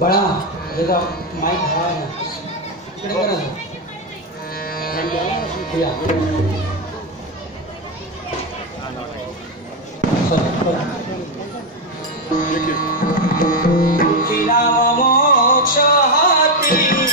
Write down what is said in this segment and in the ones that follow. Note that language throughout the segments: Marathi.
बड़ा जरा माइक है ना इकडे करा या चिना मोक्ष हाती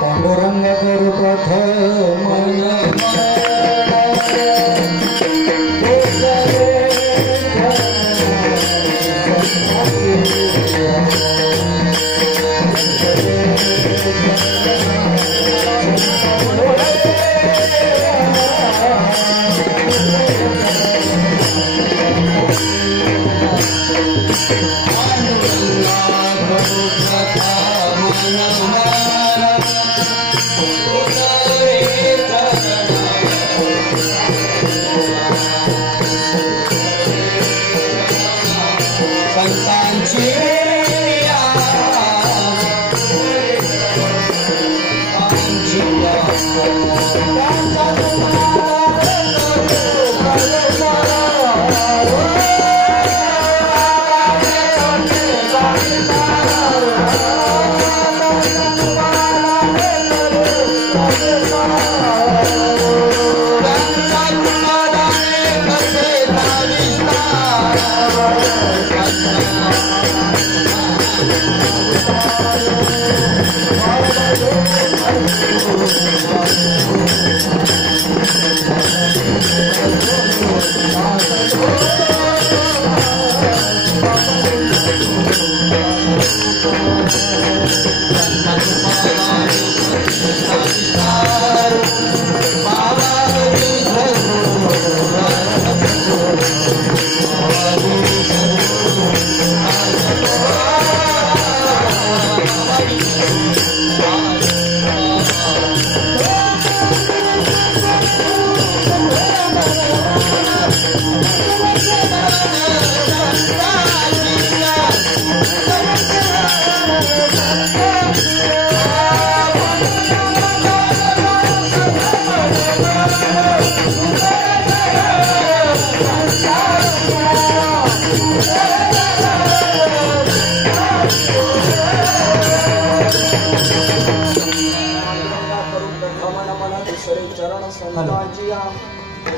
पांडुरंग गुरुपथ मन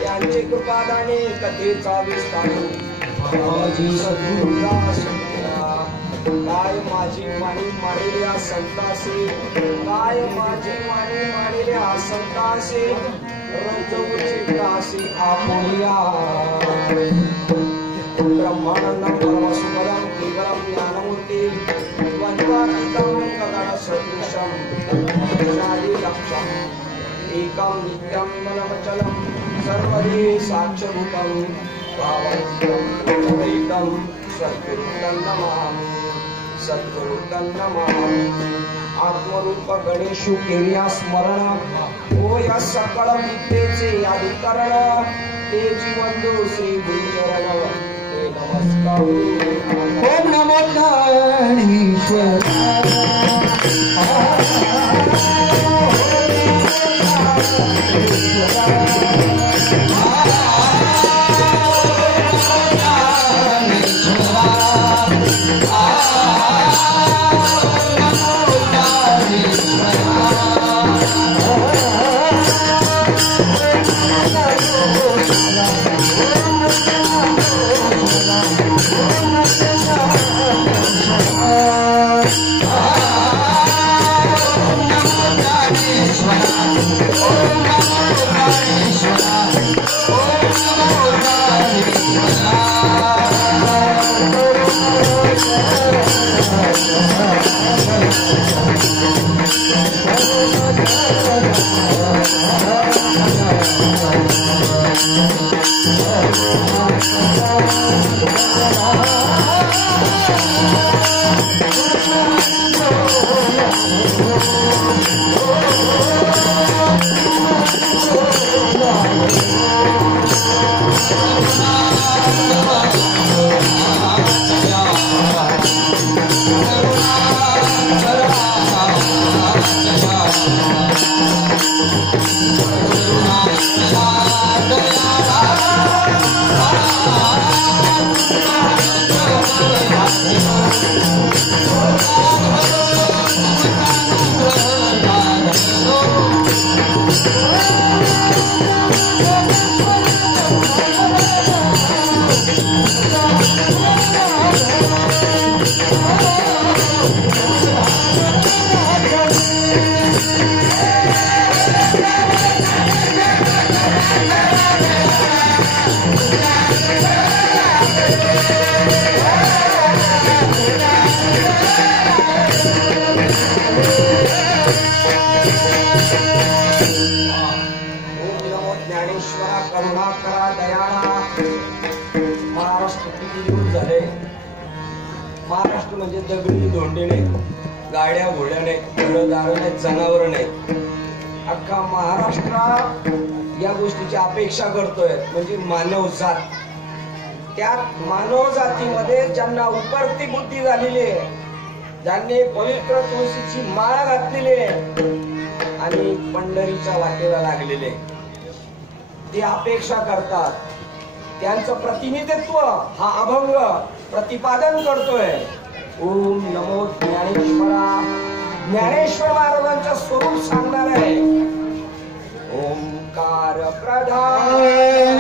यांचे कृपादाने कथेचा विस्तार काय माझी वाणी मारिल्या संतासे काय माझी वाणी मारिल्या संतासे रंजवचित्रासी आपुया ब्रह्मानंदं परमसुखदं केवलं ज्ञानमूर्ति द्वन्द्वातीतं गगनसदृशं शारीरक्षम् एकं नित्यं मनमचलं सर्वदे साक्षभूतं भावं सद्गुरुं नमामि सद्गुरुं नमामि आत्मरूप गणेशु केल्या स्मरण होय सकळ विद्येचे अधिकरण ते जीवंदो श्री गुरुचरण ते नमस्कार ओम नमो गणेश्वर महाराष्ट्र म्हणजे दगडी धोंडे नाहीत, गाड्या घोड्या नाहीत, घरदार नाहीत, जनावर नाहीत. अख्खा महाराष्ट्र या गोष्टीची अपेक्षा करतोय म्हणजे मानव जात. त्यात मानव जातीमध्ये ज्यांना उपरती बुद्धी झालेली आहे, ज्यांनी पवित्र तुळशीची माळ घातलेली आहे आणि पंढरीच्या वाटेला लागलेले, ते अपेक्षा करतात. त्यांचं प्रतिनिधित्व हा अभंग प्रतिपादन करतोय. ओम नमो ज्ञानेश्वरा. ज्ञानेश्वर महाराजांचं स्वरूप सांगणार आहे. ओंकार प्रधान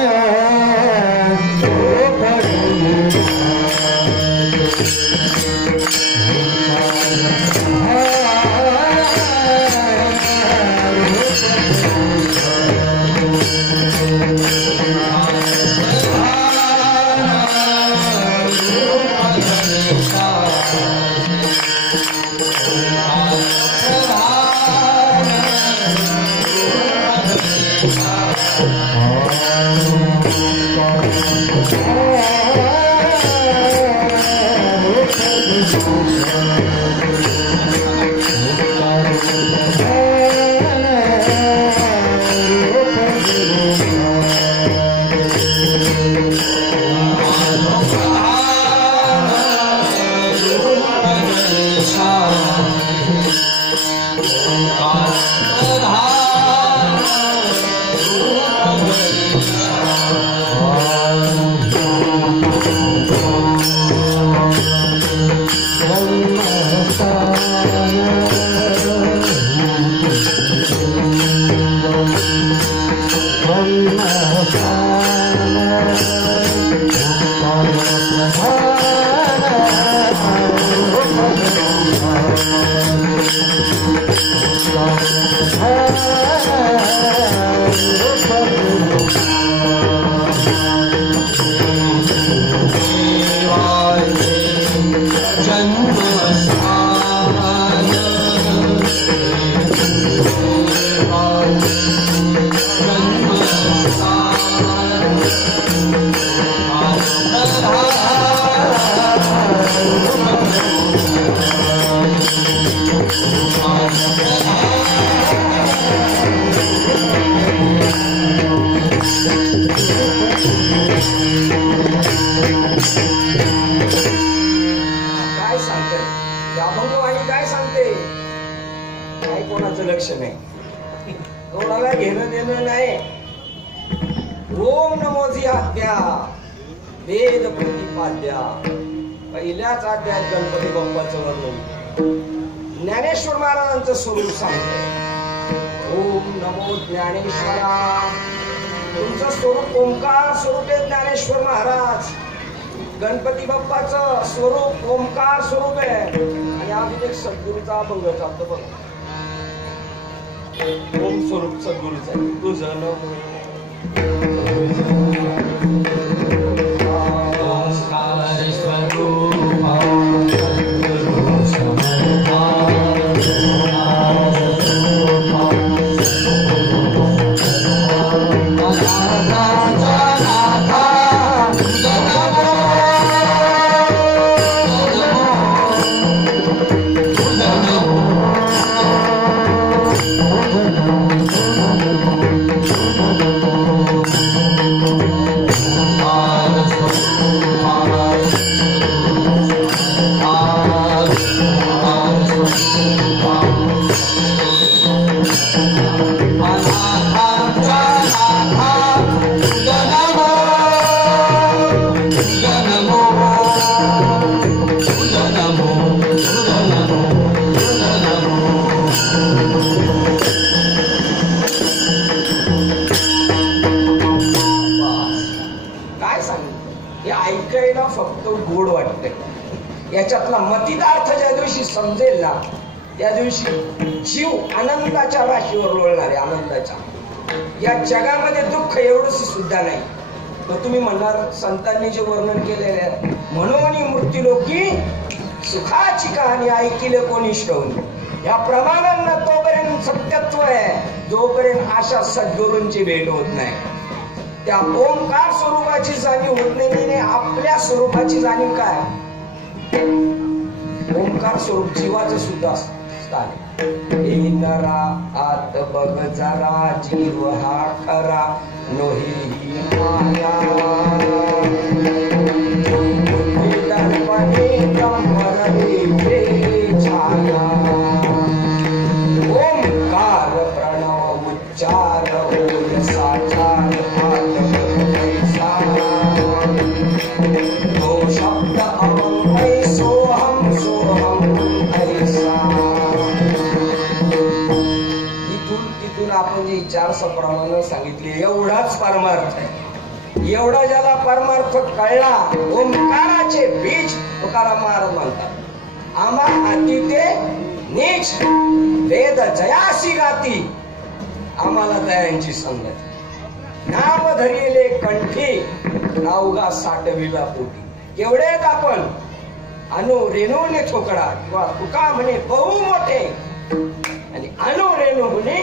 लक्ष नाही, कोणाला घेणं देणं नाही. ओम नमोजी आज्ञा वेद प्रतिपाद्या. पहिल्याच अध्यायात गणपती बाप्पाचं वर्णन ज्ञानेश्वर महाराजांचं स्वरूप सांगतोय. ओम नमो ज्ञानेश्वरा. तुमचं स्वरूप ओंकार स्वरूप आहे ज्ञानेश्वर महाराज. गणपती बाप्पाचं स्वरूप ओंकार स्वरूप आहे. आणि अजून एक सद्गुरूचा अभंग चालतो बघा. ओम स्वरूप सद्गुरूचा तुझं याच्यातला मतिदार्थ ज्या दिवशी समजेल ना त्या दिवशी जीव आनंदाच्या राशीवर लोळणार आहे. आनंदाच्या या जगामध्ये दुःख एवढंच सुद्धा नाही. मग तुम्ही म्हणणार संतांनी जे वर्णन केलेले आहे म्हणून मृत्यू लोकी सुखाची कहाणी ऐकिले कोणी श्रवण. या प्रमाणांना तोपर्यंत सत्यत्व आहे जोपर्यंत अशा सद्गुरूंची भेट होत नाही. त्या ओंकार स्वरूपाची जाणीव होत नाही. आपल्या स्वरूपाची जाणीव काय ओंकार स्वरूप जीवाचं सुद्धा स्थान आहे. नरा आत बघ जरा जीव हा खरा नोही माया दर्पणे ब्रह्मरवे छाया. ओंकार प्रणव उच्चार होय साचार ऐसा तो शब्द अमंगय सोहम सोहम ऐसा. इथून तिथून आपण जे 400 प्रमाण सांगितले एवढाच परमार्थ आहे. एवढा ज्याला परमार्थ कळला ओंकाराचे बीज तुकाराम महाराज म्हणतात. आम्हा अति ते नीच वेद जयासी गाती आम्हाला दयांची संगत. नाम धरिले कंठी नावगा साठविला पोटी. केवढेत आपण अनु रेणूने ठोकळा किंवा तुका म्हणे बहु मोठे आणि अनु रेणू म्हणे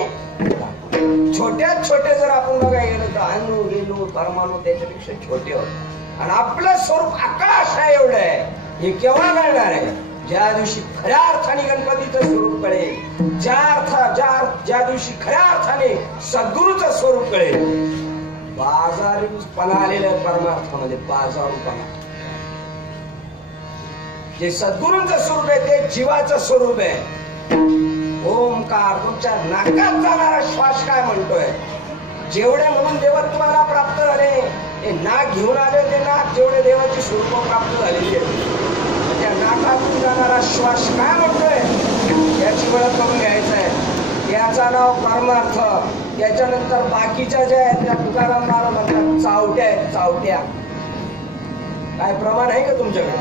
छोट्यात छोटे. जर आपण बघायला गेलो तर अणु रेणू परमाणू त्याच्यापेक्षा छोटे होते आणि आपलं स्वरूप आकाश आहे एवढं आहे. हे केव्हा कळणार आहे? ज्या दिवशी खऱ्या अर्थाने गणपतीचं स्वरूप कळेल, ज्या दिवशी खऱ्या अर्थाने सद्गुरूचं स्वरूप कळेल. बाजारूपणा आलेल्या परमार्थामध्ये बाजारूपणा. जे सद्गुरूंचं स्वरूप आहे ते जीवाचं स्वरूप आहे. ओंकार तुमच्या नाकात जाणारा श्वास काय म्हणतोय? जेवढे म्हणून देवत्वाला प्राप्त झाले ते नाक घेऊन आले, ते नाक जेवढे देवाची स्वरूप प्राप्त झालेली आहे त्या नाकातून जाणारा श्वास काय म्हणतोय याची ओळख करून घ्यायचं आहे. याचं नाव परमार्थ. त्याच्यानंतर बाकीच्या ज्या आहेत त्या तुकाराम महाराज म्हणतात चावट्या आहेत. चावट्या काय प्रमाण आहे का तुमच्याकडे?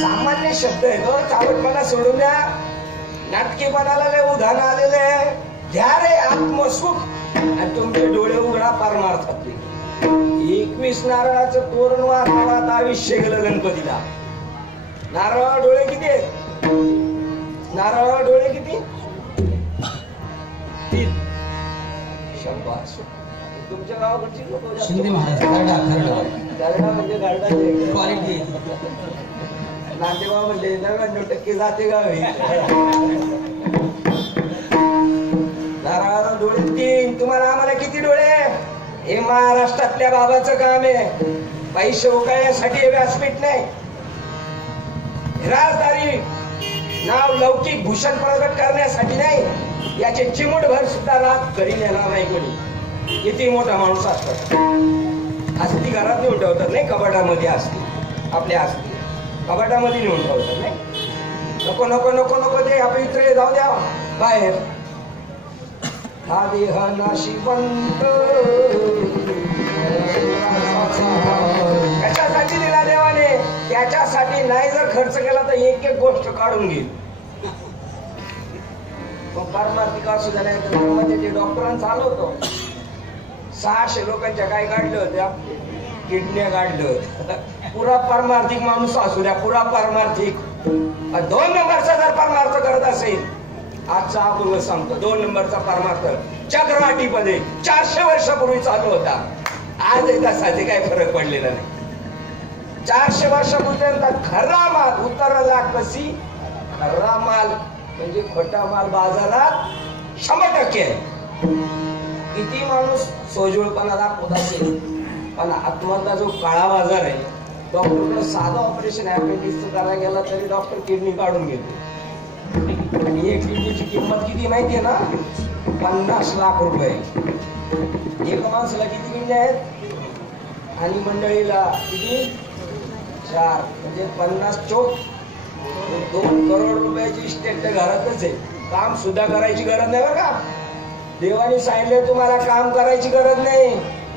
सामान्य शब्द आहे तो. चावटपणा सोडून द्या. नाटकीपणाला लय उधाण आलेलं आहे. घ्या रे आत्मसुख आणि तुमचे डोळे उघडा परमार्थातले. 21 नारळाचं तोरण वाजवण्यात आयुष्य गेलं गणपतीला. नारळ डोळे किती आहेत? नारळ डोळे किती? 3. शाबास. तुमच्या गावाकडची लोक शिंदे महाराज गारडा म्हणजे गारडाचे क्वालिटी. नातेगाव म्हणजे 99% जाते गावी. नारळाला डोळे 3. तुम्हाला आम्हाला किती डोळे? हे महाराष्ट्रातल्या बाबाचं काम आहे. पैसे उकळण्यासाठी हे व्यासपीठ नाही. राजदारी नाव लौकिक भूषण प्रगट करण्यासाठी नाही. याचे चिमूटभर सुद्धा रात घरी नेणार नाही कोणी. किती मोठा माणूस असतात. अस्थी घरात नेऊन ठेवतात नाही, कपाटामध्ये असती आपल्या असती कपाटामध्ये नेऊन ठेवतात नाही. नको नको नको नको ते अपवित्र जाऊ द्या बाहेर. हा देह नाशिवंत कशासाठी दिला देवाने? त्याच्यासाठी नाही जर खर्च केला तर एक एक गोष्ट काढून घेईल. परमार्थिक असू द्या नाही तर डॉक्टरांचं आलं होतं. 600 लोकांच्या काय काढलं होत्या? किडन्या काढलं होत्या. पुरा परमार्थिक माणूस असू द्या, पुरा परमार्थिक. 2 नंबरचा जर परमार्थ करत असेल, आजचा अपूर्व सांगतो 2 नंबरचा परमार्थ चक्रवाटीमध्ये 400 वर्षापूर्वी चालू होता. आज एकदा साधे काही फरक पडलेला नाही. 400 वर्षापूर्वी खरा माल उतरला. कशी खरा माल म्हणजे खोटा माल बाजारात 100% आहे. किती माणूस सोजवळपणा दाखवत असेल पण आतमधला जो काळा बाजार आहे, डॉक्टरकडे साधं ऑपरेशन अपेंडिक्सचं करायला गेला तरी डॉक्टर किडनी काढून घेतो. आणि एक किडनीची किंमत किती माहितीये ना? 50 लाख रुपये. एका माणसाला किती किडनी आहेत? आणि मंडळीला किती? 4. म्हणजे 50 चोक 2 करोड रुपयाची इस्टेट तर घरातच आहे. काम सुद्धा करायची गरज नाही बरं का. देवाने सांगितले तुम्हाला काम करायची गरज नाही.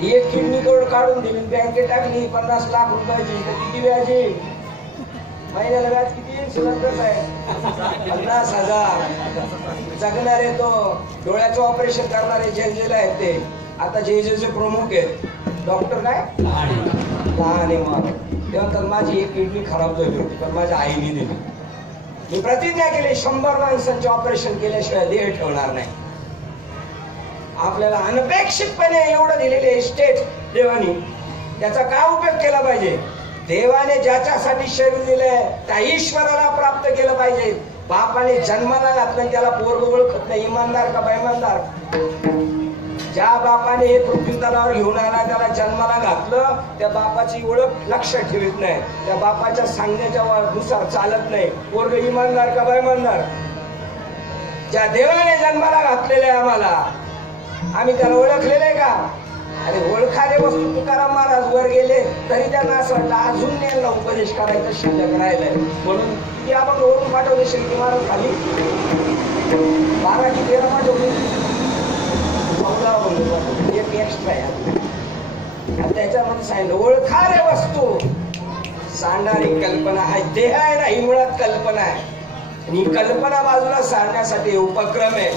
एक किडनी काढून दिली, बँकेत टाकली 50 लाख रुपयाची, तर किती व्याज येईल? महिन्याला व्याज किती येईल? सुरक्षित आहे 50,000. जगणारे तो डोळ्याचं ऑपरेशन करणारे जेलजेला आहेत ते आता जे प्रमुख आहेत. डॉक्टर काय लहान आहे. मग तेव्हा तर माझी एक किडनी खराब झाली होती, पण माझ्या आईने दिली. मी प्रतिज्ञा केली 100 माणसांचे ऑपरेशन केल्याशिवाय देह ठेवणार नाही. आपल्याला अनपेक्षितपणे एवढं दिलेले इस्टेट देवानी, त्याचा काय उपयोग केला पाहिजे? देवाने ज्याच्यासाठी शरीर दिलंय त्या ईश्वराला प्राप्त केलं पाहिजे. बापाने जन्माला घातलं त्याला पोरग ओळखत नाही, इमानदार का बेईमानदार. ज्या बापाने हे पृथ्वीतलावर घेऊन आला, त्याला जन्माला घातलं, त्या बापाची ओळख लक्षात ठेवत नाही, त्या बापाच्या सांगण्याच्या नुसार चालत नाही. पोरग इमानदार का बेईमानदार? ज्या देवाने जन्माला घातलेले आम्हाला, आम्ही त्याला ओळखलेले का? अरे ओळखाले वस्तू तुकाराम महाराज वर गेले तरी त्यांना असं वाटलं अजून त्यांना उपदेश करायचा शिल्लक राहिलाय, म्हणून किती आपण ओळखून पाठवले. शिल्की महाराज खाली 12 की 13 पाठवले, 14 एक एक्स्ट्रा आहे. त्याच्यामध्ये सांगितलं ओळखाले वस्तू सांडणारी कल्पना आहे. देह आहे ना, ही मुळात कल्पना आहे. आणि कल्पना बाजूला सारण्यासाठी उपक्रम आहे.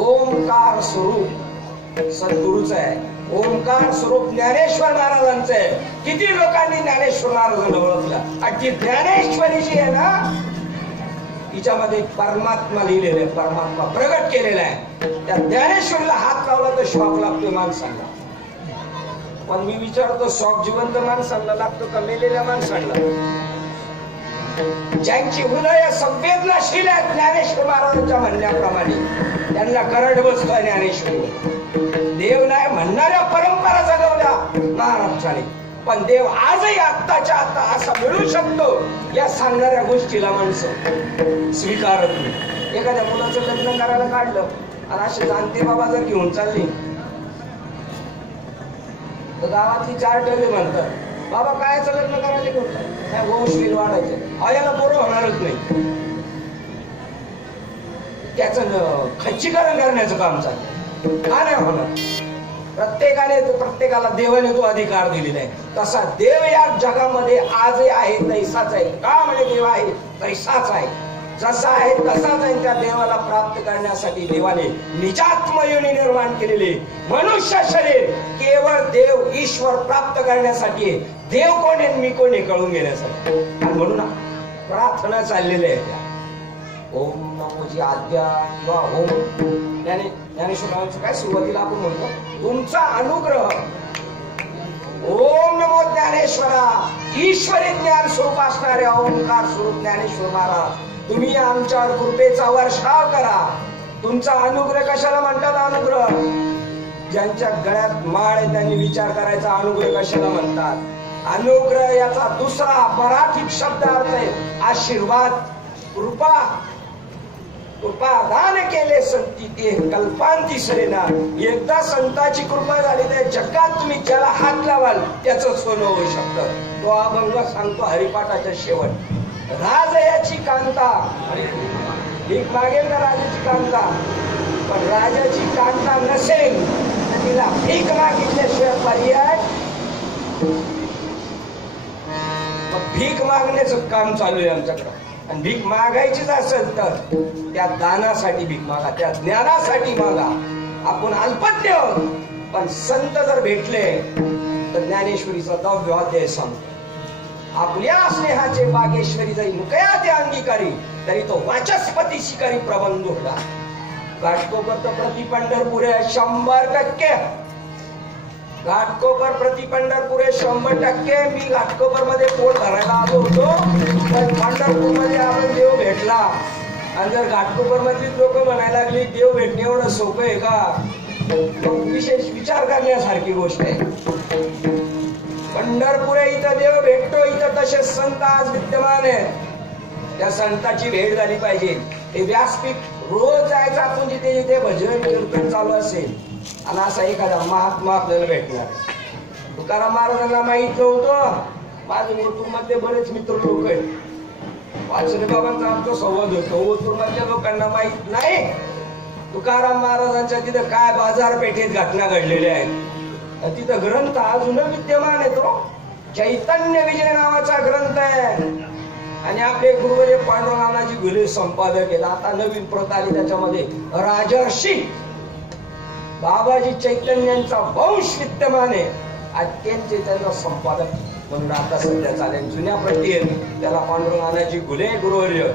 ओंकार स्वरूप सद्गुरूच आहे. ओंकार स्वरूप ज्ञानेश्वर महाराजांचं आहे. किती लोकांनी ज्ञानेश्वर महाराजांना ओळखलं? आणि ती ज्ञानेश्वरी जी आहे ना, तिच्यामध्ये परमात्मा लिहिलेला आहे, परमात्मा प्रगट केलेला आहे. त्या ज्ञानेश्वरीला हात लावला तर शॉक लागतो माणसांना. पण मी विचारतो, शॉक जिवंत माणसांना लागतो का मेलेल्या माणसांना? ज्यांची हृदय संवेदनाशील आहे ज्ञानेश्वर महाराजांच्या म्हणण्याप्रमाणे, त्यांना करंट बसतोय ज्ञानेश्वरी. देव नाही म्हणणाऱ्या परंपरा जगवल्या महाराष्ट्राने, पण देव आजही आत्ताच्या आता असा मिळू शकतो या सांगणाऱ्या गोष्टीला माणसं स्वीकारत नाही. एखाद्या मुलाचं लग्न करायला काढलं आणि असे जाणते बाबा जर घेऊन चालली तर गावातली 4 टोले म्हणतात, बाबा कायचं लग्न करायला घेऊन चाललं? वंशशील वाढायचं, याला पोरं होणारच नाही. त्याचं खच्चीकरण करण्याचं काम चाललं. का नाही होणार? प्रत्येकाला देवाने तो अधिकार दिलेला आहे. तसा देव या जगामध्ये आजही आहे, तैसाच आहे. का म्हणजे देव आहे तैसाच आहे, जसा आहे तसाच आहे. त्या देवाला प्राप्त करण्यासाठी देवाने निजात्म योनी निर्माण केलेले मनुष्य शरीर केवळ देव ईश्वर प्राप्त करण्यासाठी. देव कोण आहे मी कोण आहे कळून घेण्यासाठी. आणि म्हणून प्रार्थना चाललेल्या आहेत. ओम नमोची आद्या किंवा ओम ज्ञानेश्वरांचं काय सुरुवातीला आपण म्हणतो तुमचा अनुग्रह. ओम नमो ज्ञानेश्वरा, ईश्वरी ज्ञान स्वरूप असणाऱ्या ओंकार स्वरूप ज्ञानेश्वर महाराज, तुम्ही आमच्यावर कृपेचा वर्षाव करा. तुमचा अनुग्रह कशाला म्हणतात? अनुग्रह ज्यांच्या गळ्यात माळ आहे त्यांनी विचार करायचा अनुग्रह कशाला म्हणतात. अनुग्रह याचा दुसरा मराठीत शब्द अर्थ आहे आशीर्वाद. कृपा, कृपादान केले संती ते कल्पांती सरेना. एकदा संताची कृपा झाली तर जगात तुम्ही ज्याला हात लावाल त्याचं सोनं होऊ शकतं. तो अभंग सांगतो हरिपाठाच्या शेवट. राजयाची कांता, भीक मागेल ना राजाची कांता, पण राजाची कांता नसेल तर तिला भीक मागितल्याशिवाय पर्याय. भीक मागण्याचं काम चालू आहे आमच्याकडं. आणि भीक मागायचीच असेल तर त्या दानासाठी भीक मागा, त्या ज्ञानासाठी मागा. आपण अल्पज्ञ पण संत जर भेटले तर ज्ञानेश्वरीचा दव्य अध्याय सांगतो. आपल्या स्नेहाचे बागेश्वरी जरी मुकया ते अंगीकारी तरी तो वाचस्पती शिकारी प्रबंध होता. घाटकोपर तर प्रति पंढरपूर आहे 100%. घाटकोपर प्रति पंढरपूर आहे 100%. मी घाटकोपर मध्ये पोट भरायला आलो होतो, पण पंढरपूर मध्ये आपण देव भेटला. आणि जर घाटकोपर मधली लोक म्हणायला लागली देव भेटणे एवढं सोपं आहे का, विशेष विचार करण्यासारखी गोष्ट आहे. पंढरपूर इथं देव भेटतो, इथं तसे संत आज विद्यमान आहे. त्या संताची भेट झाली पाहिजे. ते व्यासपीठ रोज जायचं आपण, जिथे जिथे भजन कीर्तन चालू असेल आणि असा एखादा महात्मा आपल्याला भेटणार. तुकाराम महाराजांना माहित नव्हतं. माझ्या ओतूरमध्ये बरेच मित्र लोक आहेत. वाचरे बाबांचा आमचा संवाद होतो. ओतूरमधल्या लोकांना माहित नाही तुकाराम महाराजांच्या तिथं काय बाजारपेठेत घटना घडलेल्या आहेत. तिथं ग्रंथ अजून विद्यमान आहे. तो चैतन्य विजय नावाचा ग्रंथ आहे आणि आपले गुरुवर्य पांडुरंगाजी घुले संपादक आहेत. आता नवीन प्रत आली त्याच्यामध्ये राजर्षी बाबाजी चैतन्यांचा वंश विद्यमान आहे. अत्यंत त्यांना संपादक म्हणून आता सध्या चालेल. जुन्या प्रती आहेत त्याला पांडुरंगाजी घुले गुरुवर्य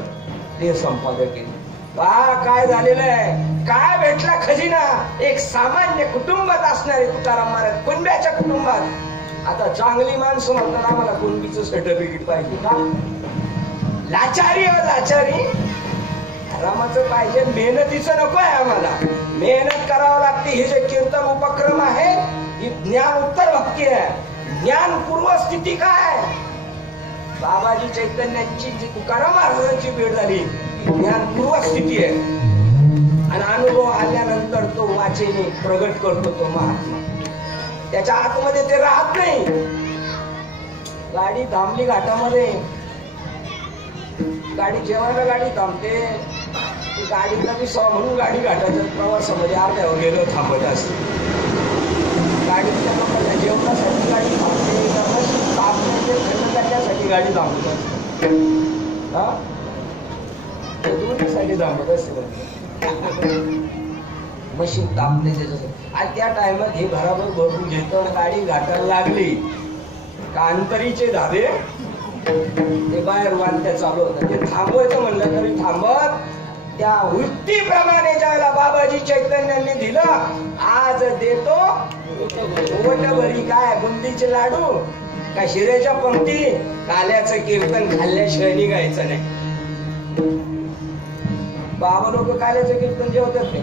ते संपादक आहेत. काय झालेलं आहे, काय भेटला खजिना. एक सामान्य कुटुंबात असणारे तुकाराम महाराज, कुणब्याच्या कुटुंबात. आता चांगली माणसं म्हणतात आम्हाला कुणबीचं सर्टिफिकेट पाहिजे का? लाचारी लाचारी रामाचं पाहिजे, मेहनतीचं नको आहे आम्हाला. मेहनत करावं लागते. हे जे कीर्तन उपक्रम आहे ही ज्ञान उत्तर भक्ती आहे. ज्ञान पूर्व स्थिती काय? बाबाजी चैतन्यांची जी तुकाराम महाराजांची भेट झाली ज्ञान पूर्व स्थिती आहे. आणि अनुभव आल्यानंतर तो वाचेने प्रगट करतो तो महात्मा. त्याच्या आतमध्ये ते राहत नाही. गाडी थांबली घाटामध्ये, गाडी जेवायला गाडी थांबते, गाडीला मी म्हणून गाडी घाटाच्या प्रवासामध्ये अर्ध्यावर गेलो थांबत असते. गाडीच्या लोकांना जेवणासाठी गाडी थांबते, थंड करण्यासाठी गाडी थांबत असते. हा दोन्हीसाठी थांबत असते. मशीन तापते त्याच्यासाठी. आणि त्या टायमात हे बराबर भरून घेतो. गाडी घाटायला लागली का अंतरीचे धाबे ते बाहेर वाढत्या चालू होतात. ते थांबवायचं म्हणलं तरी थांबत. त्या वृत्तीप्रमाणे ज्याला बाबाजी चैतन्यांनी दिलं, आज देतो ओटभरी काय बुंदीचे लाडू का शिरेच्या पंक्ती, काल्याचं कीर्तन खाल्ल्याशिवाय निघायचं नाही. बाबा लोक काल्याचं कीर्तन जेवतात ते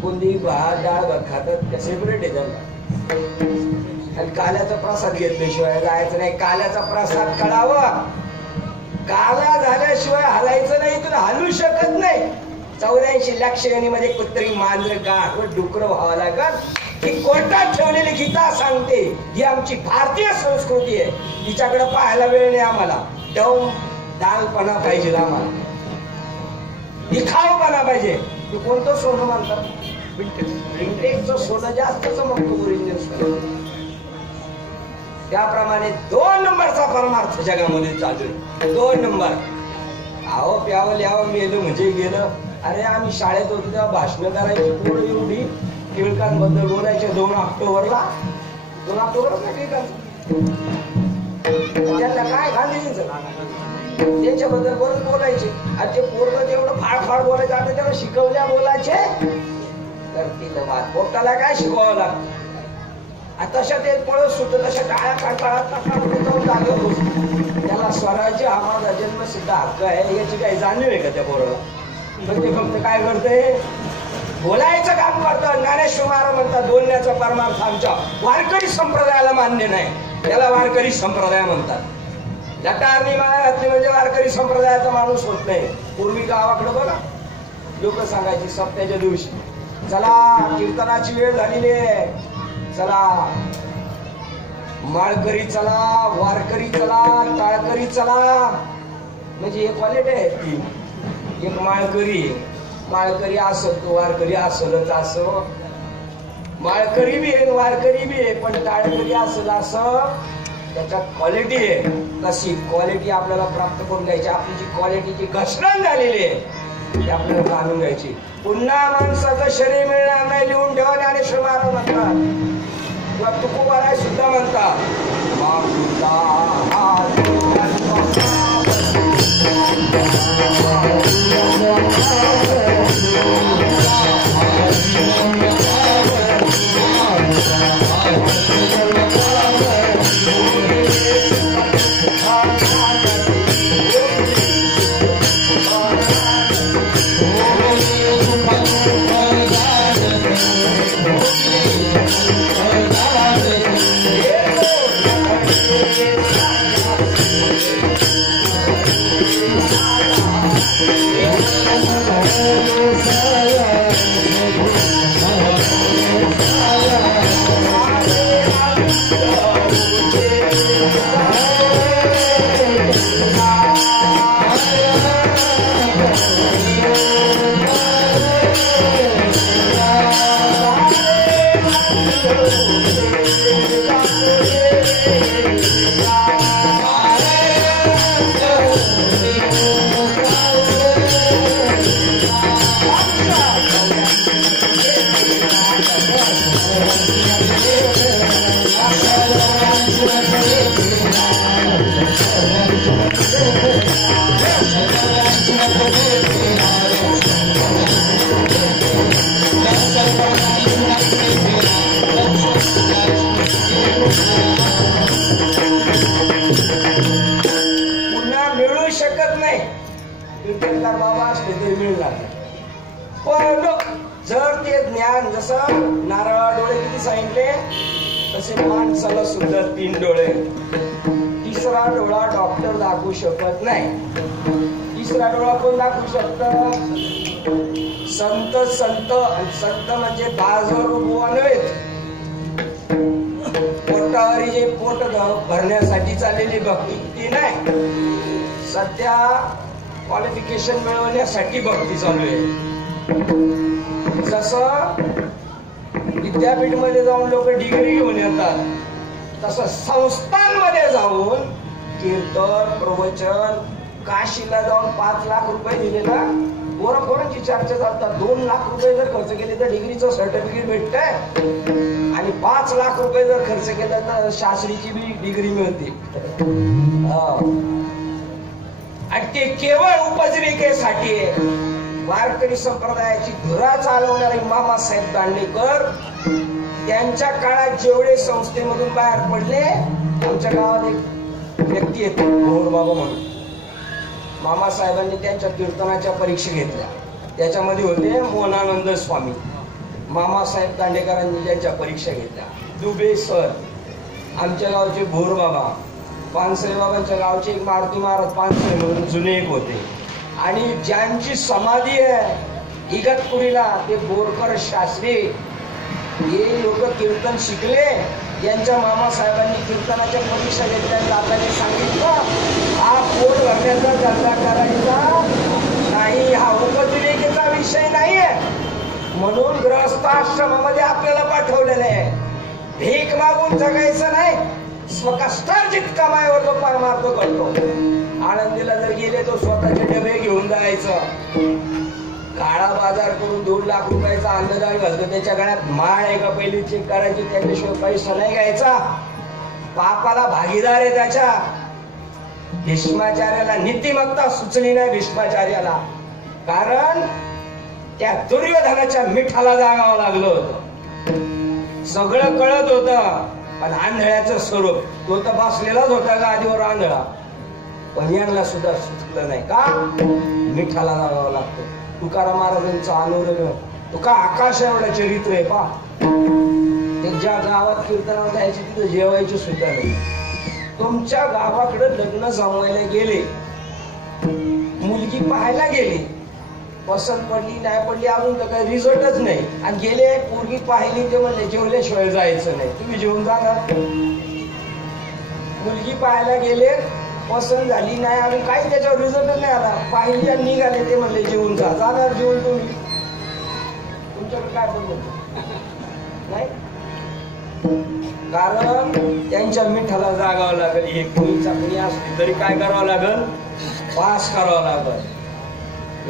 बुंदी भात डाळ भात खातात त्या सेपरेट आहे त्यांना. आणि काल्याचा प्रसाद घेतल्याशिवाय जायचं नाही. काल्याचा प्रसाद कळावं. काला झाल्याशिवाय हलायचं नाही. तुला हलू शकत नाही. 84 लाख योनीमध्ये कुत्री मांजर गाढ डुकर व्हावं लागत. ही कोर्टात ठेवलेली गीता सांगते. ही आमची भारतीय संस्कृती आहे. तिच्याकडे पाहायला वेळ नाही आम्हाला. दालपणा पाहिजे आम्हाला. दिखावपणा पाहिजे. तू कोणतं सोनं मानतात? विंटेजचं सोनं जास्त चमकतो ओरिजिनल सोनं. त्याप्रमाणे 2 नंबरचा परमार्थ जगामध्ये चालू आहे. 2 नंबर. आहो प्यावं लिहावं मेलं म्हणजे गेलं. अरे आम्ही शाळेत होतो तेव्हा भाषण करायची पोरं एवढी टिळकांबद्दल बोलायचे. 2 ऑक्टोबरला 2 ऑक्टोबरला टिळकांचं त्यांना काय गांधीजींचं त्यांच्याबद्दल बरंच बोलायचे. आणि ते पोरं तेवढं फाडफाड बोलायचं. आता तेवढं शिकवल्या बोलायचे तर तिला बात पोटाला काय शिकवावं लागतं. तशा ते पळत सुटत तशा टाळ्या काढतात जाऊन जागेवर बसतो. त्याला स्वराज्य हा माझा जन्मसिद्ध हक्क आहे याची काही जाणीव आहे का त्या पोराला? पण ते फक्त काय करते, बोलायचं काम करतं. ज्ञानेश्वर महाराज म्हणतात बोलण्याचा परमार्थ आमच्या वारकरी संप्रदायाला मान्य नाही. त्याला वारकरी संप्रदाय म्हणतात. लटारणी माळा घातली म्हणजे वारकरी संप्रदायाचा माणूस होत नाही. पूर्वी गावाकडे बघा लोक सांगायची सप्त्याच्या दिवशी, चला कीर्तनाची वेळ झालेली आहे, चला माळकरी चला, वारकरी चला, टाळकरी चला. म्हणजे एक क्वालिटी आहे ती. एक माळकरी असत तो वारकरी असलच असं. माळकरी बी आहे वारकरी बी आहे, पण टाळकरी असल असं त्याच्यात क्वालिटी आहे. तशी क्वालिटी आपल्याला प्राप्त करून घ्यायची. आपली जी क्वालिटीची घसरण झालेली आहे ती आपल्याला जाणून घ्यायची. पुन्हा माणसाचं शरीर मिळणार नाही. लिहून ठेवा. ज्ञानेश्वर महाराज म्हणतात किंवा तुकोबाराय सुद्धा म्हणतात पुन्हा मिळू शकत नाही. कीर्तनकार बाबा असले तरी मिळणार नाही. पण जर ते ज्ञान, जसं नारळा डोळे किती सांगितले तसे माणसाला सुद्धा 3 डोळे. तिसरा डोळा डॉक्टर दाखवू शकत नाही. तिसरा डोळा कोण दाखवू शकत? संत. संत संत म्हणजे बाजवर बुवा नव्हेत. पोटावरी जे पोट भरण्यासाठी चाललेली भक्ती ती नाही. सध्या क्वालिफिकेशन मिळवण्यासाठी भक्ती चालू आहे. जसं विद्यापीठ मध्ये जाऊन लोक डिग्री घेऊन येतात, तसं संस्थांमध्ये जाऊन कीर्तन, प्रवचन, काशीला जाऊन 5 लाख रुपये दिलेला पोरांची चर्चा चालतात. 2 लाख रुपये जर खर्च केले तर डिग्रीचं सर्टिफिकेट भेटतंय, आणि 5 लाख रुपये जर खर्च केला तर शास्त्रीची बी डिग्री मिळते. आणि ते केवळ उपजीविकेसाठी. वारकरी संप्रदायाची धुरा चालवणारे मामासाहेब दांडेकर त्यांच्या काळात जेवढे संस्थेमधून बाहेर पडले, आमच्या गावात एक व्यक्ती येतो मोहर बाबा म्हणून. मामासाहेबांनी त्यांच्या कीर्तनाच्या परीक्षा घेतल्या. त्याच्यामध्ये होते मोहनानंद स्वामी. मामासाहेब दांडेकरांनी त्यांच्या परीक्षा घेतल्या. दुबे सर, आमच्या गावचे भोर बाबा, पानसरे बाबांच्या गावचे एक मारुती महाराज पानसरे म्हणून जुने एक होते. आणि ज्यांची समाधी आहे इगतपुरीला ते बोरकर शास्त्री, हे लोक कीर्तन शिकले. यांच्या मामासाहेबांनी कीर्तनाच्या परीक्षा घेतल्या. आपल्याला सांगितलं हा पोट भरण्याचा धंदा करायचा नाही, हा उपजीविकेचा विषय नाहीये. म्हणून गृहस्थ आश्रमामध्ये आपल्याला पाठवलेलं आहे. भीक मागून जगायचं नाही, स्वकष्टार्जित कमाईवर तो परमार्थ करतो. आनंदीला जर गेले तो स्वतःचे डबे घेऊन जायचं. काळा बाजार करून 2 लाख रुपयाचा अन्नदान घालतो. त्याच्या गळ्यात माळ आहे का पहिली चेक करायची, त्याच्याशिवाय पैसा नाही घ्यायचा. पापाला भागीदार आहे त्याच्या. भीष्माचार्याला नीतिमत्ता सुचली नाही. भीष्माचार्याला कारण त्या दुर्योधनाच्या मिठाला जागावं लागलं होतं. सगळं कळत होतं, पण आंधळ्याचं स्वरूप. तो तर बसलेलाच होता गादीवर आंधळा, पण यांना सुद्धा सुचलं नाही. का? मिठाला जागावं लागतं. तुकाराम महाराजांचं अनुरण, तुका आकाश एवढं चरित्र आहे पा. ते ज्या गावात कीर्तनाला जायचे तिथे जेवायची सुद्धा नाही. तुमच्या गावाकडे लग्न जमवायला गेले, मुलगी पाहायला गेले, पसंत पडली नाही पडली अजून तर काही रिझल्टच नाही, आणि गेले पोरगी पाहिली ते म्हणले जेवल्याशिवाय जायचं नाही. तुम्ही जेवून जाणार? मुलगी पाहायला गेले, पसंत झाली नाही आणि काही त्याच्यावर रिझल्टच नाही आला, पाहिली आणि निघाले ते म्हणले जेवून जा. जाणार जेवून तुम्ही? तुमच्याकडे काय पडलं नाही? कारण त्यांच्या मिठाला जागावं लागेल. हे कुणीचा कुणी असली तरी काय करावं लागेल? पास करावं लागेल.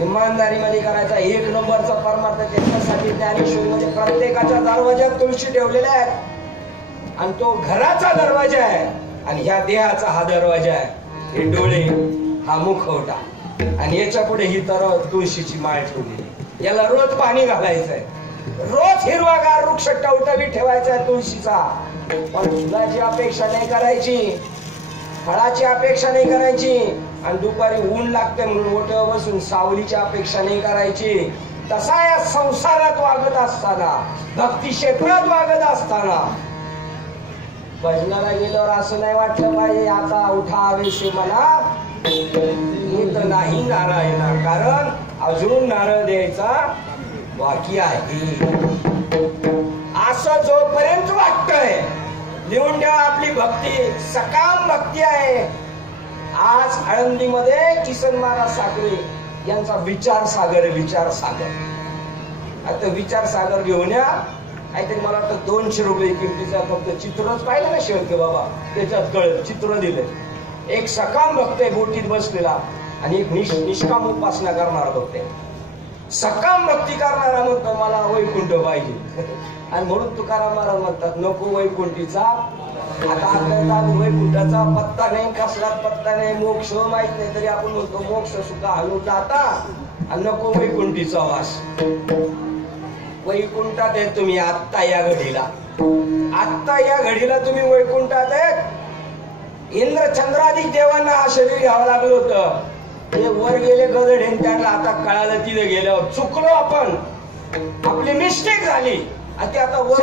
इमानदारीमध्ये करायचा. 1 नंबरचा परमार्थ. त्याच्यासाठी ज्ञानेश्वरीमध्ये प्रत्येकाच्या दरवाज्यात तुळशी ठेवलेल्या आहेत, आणि तो घराचा दरवाजा आहे, आणि ह्या देहाचा हा दरवाजा आहे. हे डोळे, हा मुखवटा, आणि याच्या पुढे ही तर तुळशीची माळ ठेवलेली. याला रोज पाणी घालायचंय, रोज हिरवागार वृक्ष टवटवी ठेवायचा आहे तुळशीचा. पण फुलाची अपेक्षा नाही करायची, फळाची अपेक्षा नाही करायची, आणि दुपारी ऊन लागते म्हणून ओट्यावर बसून सावलीची अपेक्षा नाही करायची. तसा या संसारात वागत असताना, भक्ती क्षेत्रात वागत असताना भजनाला गेल्यावर असं नाही वाटलं पाहिजे आता उठावे से मला येत नाही नारायणा, कारण अजून नारळ द्यायचा बाकी आहे. असं जोपर्यंत वाटतंय लिहून द्या आपली भक्ती सकाम भक्ती आहे. आज आळंदीमध्ये किसन महाराज साखरे यांचा विचार सागर आता विचार सागर घेऊन या. काहीतरी मला वाटतं 200 रुपये किमतीचा फक्त चित्रच पाहिलं ना शेवके बाबा, त्याच्यात कळत चित्र दिले. एक सकाम भक्त आहे बोटीत बसलेला आणि एक निष्काम उपासना करणारा भक्त आहे. सकाम भक्ती करणारा म्हणतो मला वैकुंठ पाहिजे आणि म्हणून तुकाराम महाराज म्हणतात नको वैकुंठीचा. आता आपल्याला वैकुंठाचा पत्ता नाही, कसलाच पत्ता नाही, मोक्ष माहित नाही, तरी आपण म्हणतो मोक्ष सुद्धा हलू जाता आणि नको वैकुंठीचा वास. वैकुंठात आहे तुम्ही आत्ता या घडीला तुम्ही वैकुंठात आहेत. इंद्र चंद्राधिक देवांना हा शरीर घ्यावं लागलं होतं. ते वर गेले गदड त्यांना आता कळालं तिथे गेल्यावर चुकलो आपण, आपली मिस्टेक झाली आणि ते आता वर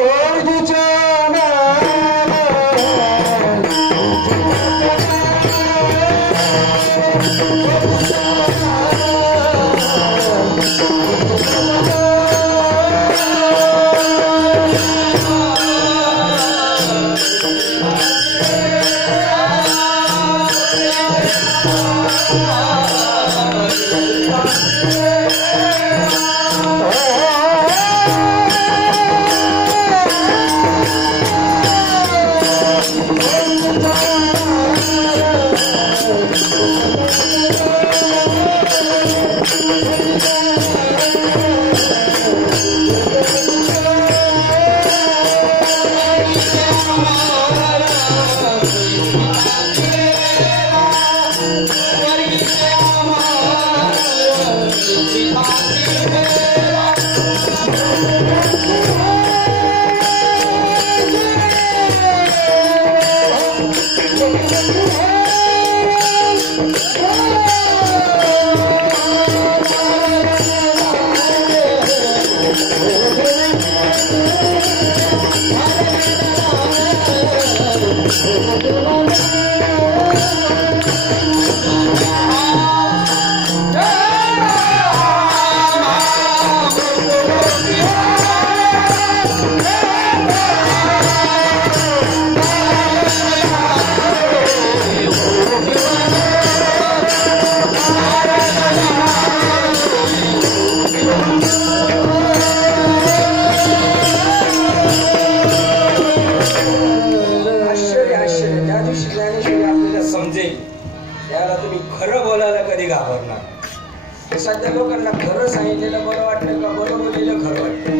सध्या लोकांना खरं सांगितलेलं बरं वाटतं का बरं बोललेलं खरं वाटतं.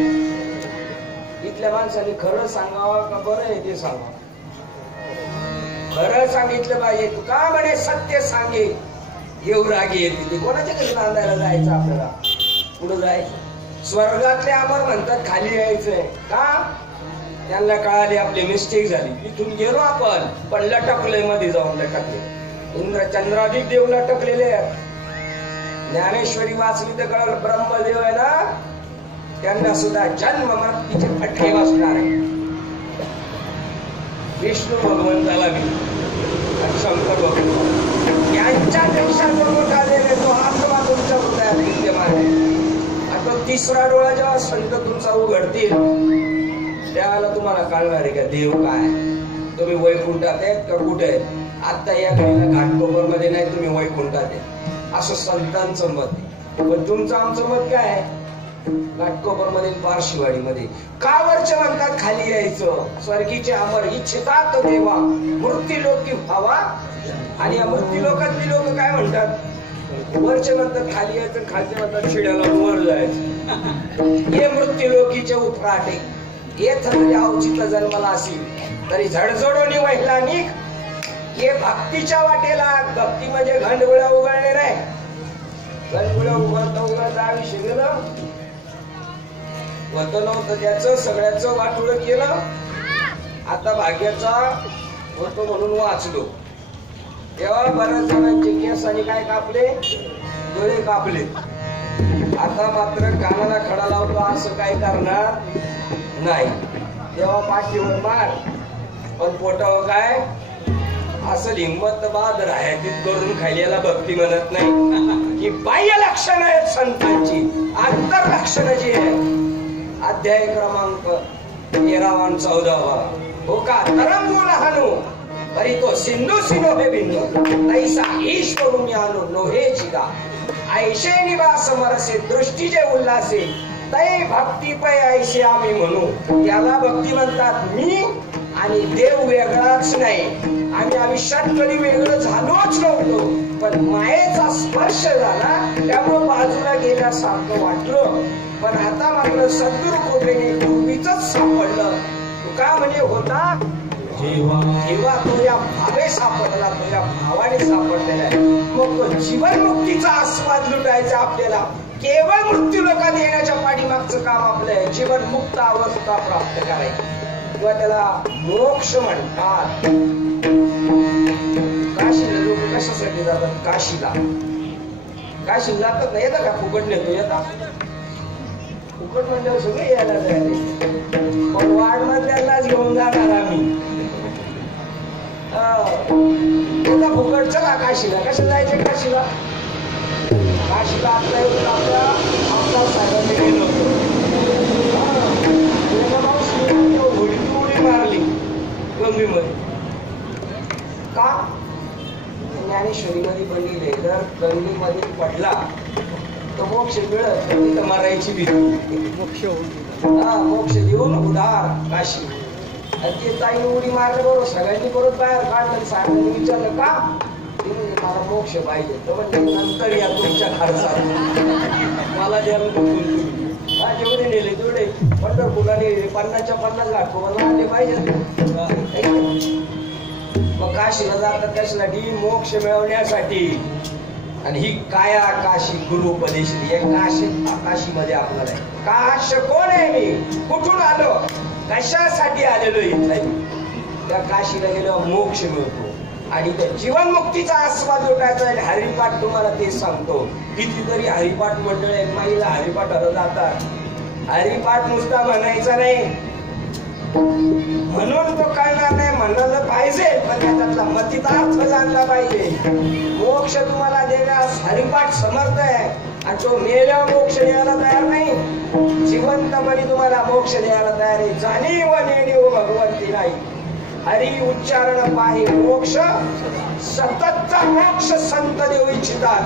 इथल्या माणसाने खरं सांगावं का बरं आहे ते सांगावं. खरं सांगितलं पाहिजे. तू का म्हणे सत्य सांगे येऊ रागी येते. ते कोणाच्या कधी नांदायला जायचं आपल्याला, पुढे जायचं. स्वर्गातले अमर म्हणतात खाली यायचंय का, त्यांना कळाले आपली मिस्टेक झाली. इथून गेलो आपण पण लटकले, मध्ये जाऊन लटकले. इंद्र चंद्राधिक देव लटकलेले आहेत. ज्ञानेश्वरी वाचली तर कळलं ब्रह्मदेव आहे ना, त्यांना सुद्धा जन्म मृत्यूचे फटके बसणार आहे. विष्णू भगवंताला मी शंकर भगवंत यांच्यापेक्षा जो मोठा देव आहे तो आत्मा तुमच्या हृदयात विद्यमान आहे. आता तिसरा डोळा जेव्हा संत तुमचा उघडतील त्यावेळेला तुम्हाला कळणार आहे का देव काय. तुम्ही वैकुंठात आहेत का कुठे आहेत. आता या घडीला घाटकोपर मध्ये नाही, तुम्ही वैकुंठात आहेत असं संतांचं मत आहे. पण तुमचं आमचं मत काय आहे. घाटकोपर मध्ये पारशिवाडी मध्ये का वरचे म्हणतात खाली यायचं. स्वर्गीचे अमर इच्छितात देवा मृत्यूलोकी व्हावा. आणि या मृत्यूलोकातली लोक काय म्हणतात, वरचे म्हणतात खाली यायचं, खालचे म्हणतात शिड्याला वर जायचं. हे मृत्यूलोकीचे उफराटे. येथ जरी अवचित जन्मला असेल तरी झडझडोनी वहिला निघ. हे भक्तीच्या वाटेला. भक्ती म्हणजे घंडगुळ्या उघडणे नाही. घंडगुळ्या उघडता आयुष्य गेलं होत नव्हतं त्याचं, सगळ्याचं वाटोळ केलं. आता भाग्याचा होतो म्हणून वाचलो. तेव्हा बऱ्याच जणांचे केस आणि काय कापले, डोळे कापले. आता मात्र कानाला खडा लावतो असं काय करणार नाही. तेव्हा पाठीवर मार पण पोटावर काय असं हिंमत बहादर हयातीत करून खायला भक्ती म्हणत नाही. ही बाह्य लक्षणं आहेत संतांची, आंतर लक्षणं जी आहे. अध्याय क्रमांक 13 आणि 14. हो का तरंगू लहानू परी तो सिंधू सिनो हे बिंदू तैसा ईश्वर ज्ञानो नोहे चिदा ऐशे निवास मरसे दृष्टी जे उल्हासे तै भक्ती पै ऐशे आम्ही म्हणू. त्याला भक्ती म्हणतात. मी आणि देव वेगळाच नाही. आम्ही आयुष्यात कधी वेगळं झालोच नव्हतो, पण मायेचा स्पर्श झाला त्यामुळे बाजूला गेल्यासारखं वाटलं. पण आता मात्र सद्गुरु कृपेने पूर्वीच सापडलं. का म्हणजे होता जेव्हा तो या भावे सापडला, तो या भावाने सापडलेला आहे. मग तो जीवनमुक्तीचा आस्वाद लुटायचा आपल्याला. केवळ मृत्यू लोका देण्याच्या पाठीमागचं काम आपलं आहे. जीवनमुक्त अवस्था प्राप्त करायची किंवा त्याला मोक्ष म्हणतात. काशीला लोक कशासाठी जातात? काशीला जातात ना. येतात का? फुकट नेतो येतात. फुकट म्हणजे सगळे यायला जायला, पण वाढ मधल्यालाच घेऊन जाणार आम्ही. फुकट चला काशीला. कसं जायचं काशीला? काशीला आपल्या साहेबांनी गेलो होतो. उडी मारली गंगेमध्ये. का? ज्ञानेश्वरीमध्ये बनलेले जर गंगेमध्ये पडला तर मोक्ष मिळत, तिथं मारायची भीती. मोक्ष देऊन उधार काशी. आणि ते ताईने उडी मारलं बरोबर सगळ्यांनी परत बाहेर काढलं. साहेबांनी विचारलं का? ते म्हणजे मला मोक्ष पाहिजे. तर म्हणजे नंतर या तुमच्या खर्चात मला द्यायला बघून जेवढे नेले तेवढे पंढरपूरला नेले 50 लाख मला आले पाहिजे. मग काशीला जातात कशासाठी? मोक्ष मिळवण्यासाठी. आणि ही काया काशी गुरुपदेश काशीमध्ये आपल्याला काश कोण आहे? मी कुठून आलो? कशासाठी आलेलो इथं? त्या काशीला गेलो मोक्ष मिळतो. आणि त्या जीवनमुक्तीचा आस्वाद लुटायचा आहे. हरिपाठ तुम्हाला तेच सांगतो. कितीतरी हरिपाठ मंडळ आहेत, माईला हरिपाठाला जातात. हरिपाठ नुसता म्हणायचा नाही म्हणून तो कळणार नाही. म्हणायला पाहिजे, पण त्याच्यातला मतीचा अर्थ जाणला पाहिजे. मोक्ष तुम्हाला देण्यास हरिपाठ समर्थ आहे. आणि तो मेल्यावर मोक्ष द्यायला तयार नाही, जिवंतपणे तुम्हाला मोक्ष द्यायला तयार आहे. जाणीव नेणीव भगवंती नाही. हरी उच्चारण पाहि मोक्ष सततचा मोक्ष संत देऊ इच्छितात.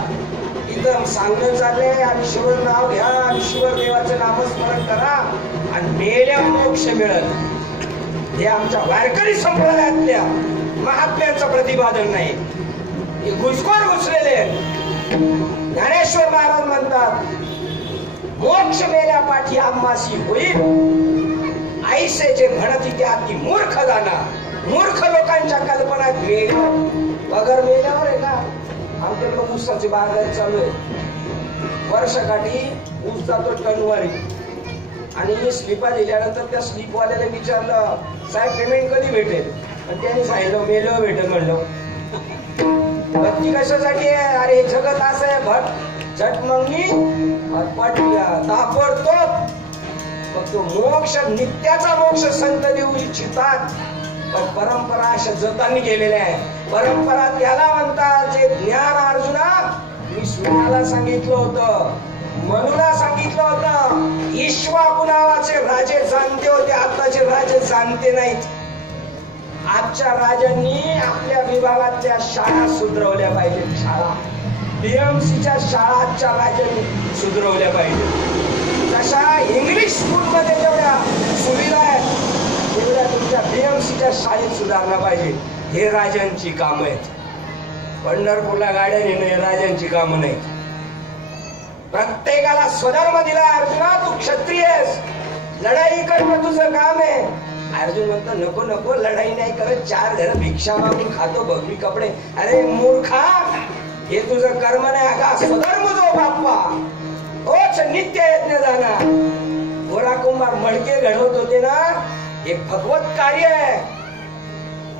इथं सांगणं चाललंय ईश्वर नाव घ्या, ईश्वर देवाचं नामस्मरण करा आणि मेल्यावर मोक्ष मिळत. हे आमच्या वारकरी संप्रदायातल्या महात्म्यांचं प्रतिपादन नाही. हे घुसखोर घुसलेले. ज्ञानेश्वर महाराज म्हणतात मोक्ष मेल्यापाठी आम्हासी होईल ऐसे जे म्हणती ते अति मूर्ख जाना. मूर्ख लोकांच्या कल्पना बगर मेल्यावर आहे का? आमच्याकडे ऊसाची बागायत चालू आहे. वर्षकाठी ऊस जातो टनवारी. आणि स्लिपा दिल्यानंतर त्या स्लिपवाल्याला विचारलं साहेब पेमेंट कधी भेटेल? आणि त्यांनी सांगितलं मेल्यावर भेटेल. म्हणलं भक्ती कशासाठी आहे? अरे जगत असं आहे भट झट मंगनी पट ताबडतोब. मग तो मोक्ष नित्याचा मोक्ष संत देऊ इच्छितात. पण परंपरा अशा जतांनी गेलेल्या आहे. परंपरा त्याला म्हणतात जे ज्ञान अर्जुना मी सूर्याला सांगितलं होतं, मनुला सांगितलं होतं. ईश्वाकू नावाचे राजे जाणते होते, आताचे राजे जाणते नाहीत. आजच्या राजांनी आपल्या विभागातल्या शाळा सुधरवल्या पाहिजेत. शाळा बीएमसीच्या शाळा आजच्या राजांनी सुधरवल्या पाहिजेत. जशा इंग्लिश स्कूलमध्ये जेवढ्या सुविधा आहेत तेवढ्या तुमच्या बीएमसीच्या शाळेत सुधारला पाहिजे. हे राजांची कामं आहेत. पंढरपूरला गाड्या नेणं हे राजांची कामं नाहीत. प्रत्येकाला स्वधर्म दिला. अर्जुना तू क्षत्रिय आहेस, लढाई करणं तुझं काम आहे. अर्जुन म्हणतो नको नको लढाई नाही करत, 4 घर भिक्षा मागून खातो, भगवी कपडे. अरे मूर्खा हे तुझं कर्म नाही. अगा स्वधर्म जो बाप्पा तोच नित्य यज्ञ जाणार. गोरा कुंभार मडके घडवत होते ना, हे भगवत कार्य आहे,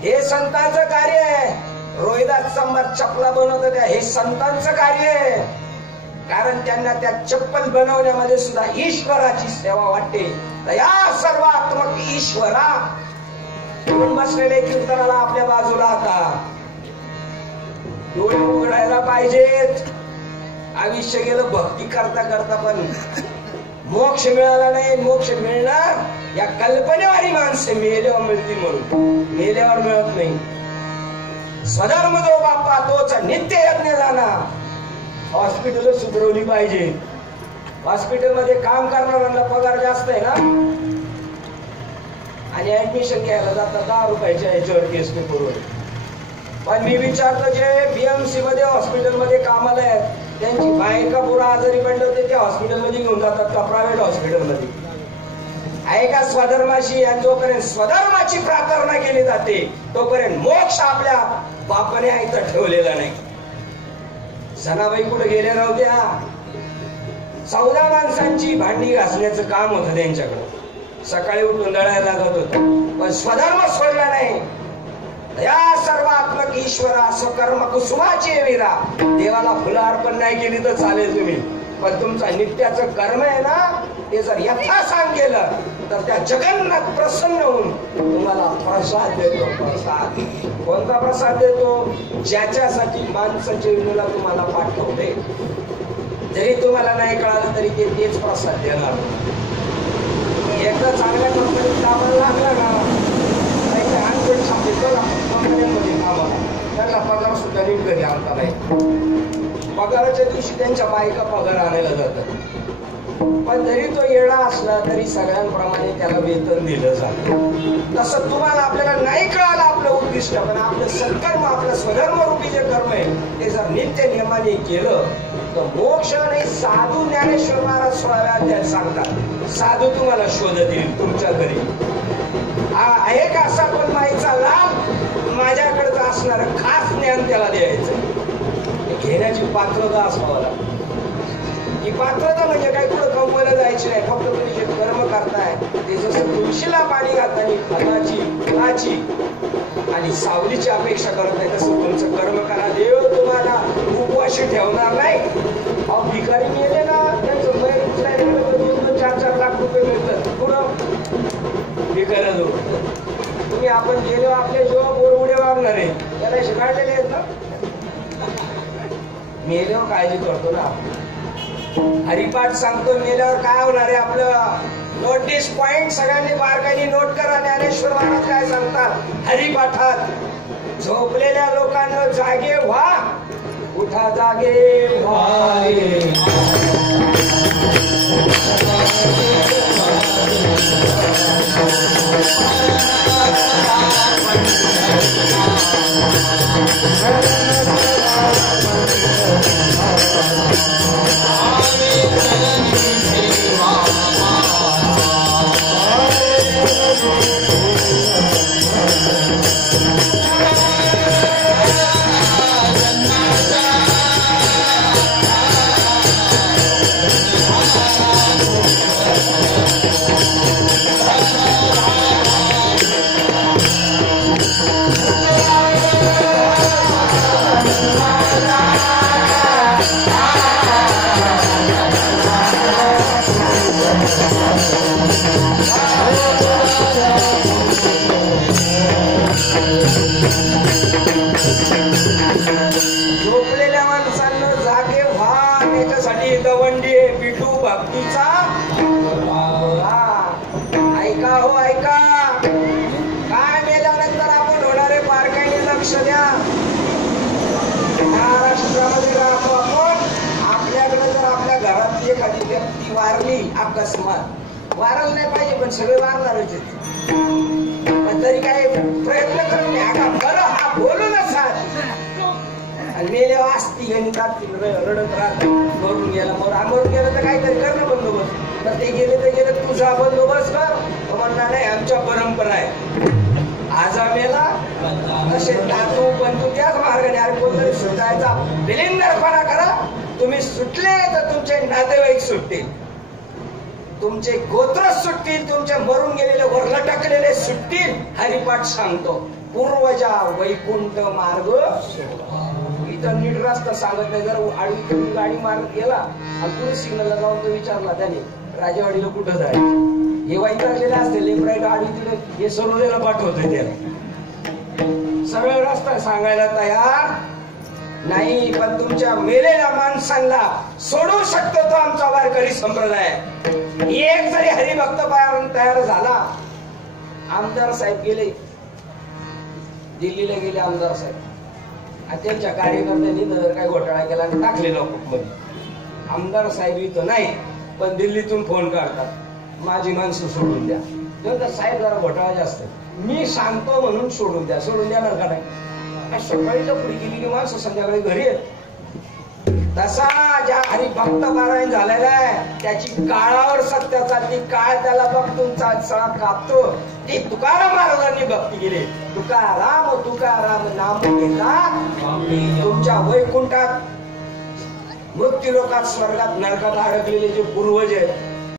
हे संतांचं कार्य आहे. रोहिदास संभार चपला बनवत होत्या, हे संतांचं कार्य आहे. कारण त्यांना त्या चप्पल बनवण्यामध्ये सुद्धा ईश्वराची सेवा वाटते. या सर्वात्मक ईश्वरा म्हणून बसलेले कीर्तनाला आपल्या बाजूला आता डोळे उघडायला पाहिजेत. आयुष्य गेलं भक्ती करता करता पण मोक्ष मिळाला नाही. मोक्ष मिळणार या कल्पनेवारी माणसे मेल्यावर मिळतील म्हणून मेल्यावर मिळत नाही. स्वधर्म जो बाप्पा तोच नित्य यज्ञ झाला. हॉस्पिटल सुधरवली पाहिजे. हॉस्पिटलमध्ये काम करणाऱ्यांना पगार जास्त आहे ना आणि ऍडमिशन घ्यायला जातात 10 रुपयाच्या याच्यावर केस करून. पण मी विचारतो जे बीएमसी मध्ये हॉस्पिटलमध्ये कामाला आहेत त्यांची बायका पुरा आजारी पडले होते त्या हॉस्पिटलमध्ये घेऊन जातात का प्रायव्हेट हॉस्पिटलमध्ये आहे का? स्वधर्माशी आणि जोपर्यंत स्वधर्माची प्रार्थना केली जाते तोपर्यंत मोक्ष आपल्या बापाने इथं ठेवलेला नाही. सनाबाई कुठे गेल्या नव्हत्या. 14 माणसांची भांडी घासण्याचं काम होतं त्यांच्याकडे. सकाळी उठून दळायला लागत होतं पण स्वधर्म सोडला नाही. या सर्वात्मक ईश्वरा स्वकर्म कुसुमाची वीरा. देवाला फुलं अर्पण नाही केली तर चालेल तुम्ही पण तुमचं नित्याचं कर्म आहे ना ते जर यथासांग केलं तर त्या जगन्नाथ प्रसन्न होऊन तुम्हाला प्रसाद देतो. प्रसाद कोणता प्रसाद देतो? ज्याच्यासाठी माणसाच्या विनूला तुम्हाला पाठवते जरी तुम्हाला नाही कळालं तरी ते तेच प्रसाद देणार. एकदा चांगल्या कंपनीत कामाला लागला ना अनफिट सांगितलं ना कंपन्यांमध्ये कामाला त्यांना पगार सुद्धा नीट घरी आणता नाही. पगाराच्या दिवशी त्यांच्या बायका पगार आणायला जातात पण जरी तो येडा असला तरी सगळ्यांप्रमाणे त्याला वेतन दिलं जातं. तसं तुम्हाला आपल्याला नाही कळालं आपलं उद्दिष्ट पण आपलं सत्कर्म आपलं स्वधर्मरूपी जे कर्म आहे ते जर नित्य नियमाने केलं तर मोक्ष नाही. साधू ज्ञानेश्वर महाराज 16व्या अध्यायात सांगतात साधू तुम्हाला शोधत येईल तुमच्या घरी. आहे का असा पण माईचा लाभ माझ्याकडचं असणार खास ज्ञान त्याला द्यायचं. घेण्याची पात्रता असावं लागते. ही पात्रता म्हणजे काही कुठं कंपनीला जायची नाही. फक्त तुम्ही जे कर्म करताय ते जसं तुळशीला पाणी घालताना फळाची फुलाची आणि सावलीची अपेक्षा करत नाही तसं तुमचं कर्म करा. देव तुम्हाला उपवाशी ठेवणार नाही. अहो भिकारी मेले ना त्यांचं बैल उचलायला 2-4 लाख रुपये मिळतात. पुढं भिकाऱ्या जो तुम्ही आपण गेलो आपल्या जेव्हा बोरउडे वागणार आहे त्याला शिकाळलेले आहेत ना. मेल्यावर काळजी करतो ना. हरिपाठ सांगतो मेल्यावर काय होणार आहे आपलं. नोटीस पॉइंट सगळ्यांनी बारकाईने नोट करा. ज्ञानेश्वर महाराज काय सांगतात हरिपाठात? झोपलेल्या लोकांना जागे व्हा. उठा जागे व्हा. झोपलेल्या माणसांना जागे व्हा. त्याच्यासाठी दवंडी पिठू भक्तीचा. ऐका हो ऐका. काय मेल्यानंतर आपण होणारे बारकाईने लक्ष द्या. महाराष्ट्रामध्ये राहतो आपण. आपल्याकडे जर आपल्या घरातली एखादी व्यक्ती वारली अकस्मात वारायला नाही पाहिजे पण सगळे वारणारच पण तरी काही प्रयत्न करत नाही. बरं हा बोलू नसा आणि मेल्यावर असती रडत राहत मरून गेला मरून गेलं तर काहीतरी कर ना बंदोबस्त. तर ते गेले तुझा बंदोबस्त कर. म्हणणार नाही आमच्या परंपरा आहे. आज मेला असे तातू पण तू त्याच मार्गाने अरे कोणतरी सुटायचा विलिंदरपणा करा. तुम्ही सुटले तर तुमचे नातेवाईक सुटतील. तुमचे गोत्र सुटतील. तुमचे मरून गेलेले वरला टाकलेले सुटतील. हरिपाठ सांगतो पूर्वजा वैकुंठ मार्ग. इथं नीट रस्ता सांगत नाही. जर आडवी गाडी मारत गेला आणि पुढे सिग्नलला जाऊन तो विचारला त्याने राजेवाडीला कुठं जायचं हे वैतागलेले असते लेपराई गाडी तिथे हे सरोदेला पाठवतोय त्याला सरळ रस्ता सांगायला तयार नाही, पण तुमच्या मेलेल्या माणसांना सोडू शकतो तो आमचा वारकरी संप्रदाय. एक जरी हरिभक्त तयार झाला. आमदार साहेब गेले दिल्लीला, गेले आमदार साहेब आणि त्यांच्या कार्यकर्त्यांनी जर काय घोटाळा केला आणि टाकले लोक. आमदार साहेब इथं नाही पण दिल्लीतून फोन काढतात, माझी माणसं सोडून द्या. तर साहेब जरा घोटाळा जास्त, मी सांगतो म्हणून सोडून द्या. सोडून द्या का नाही? सकाळी पुढे गेली की माणसं संध्याकाळी घरी येत. तसा ज्या हरिभक्त पारायण झालेला आहे त्याची काळावर सत्य चालती, काळ त्याला बघतून सळा कापतो. ती तुकाराम महाराजांनी भक्ती केली. तुकाराम तुकाराम नाम घेता तुमच्या वैकुंठात मृत्यू लोकात स्वर्गात नरकात अडकलेले जे पूर्वज आहेत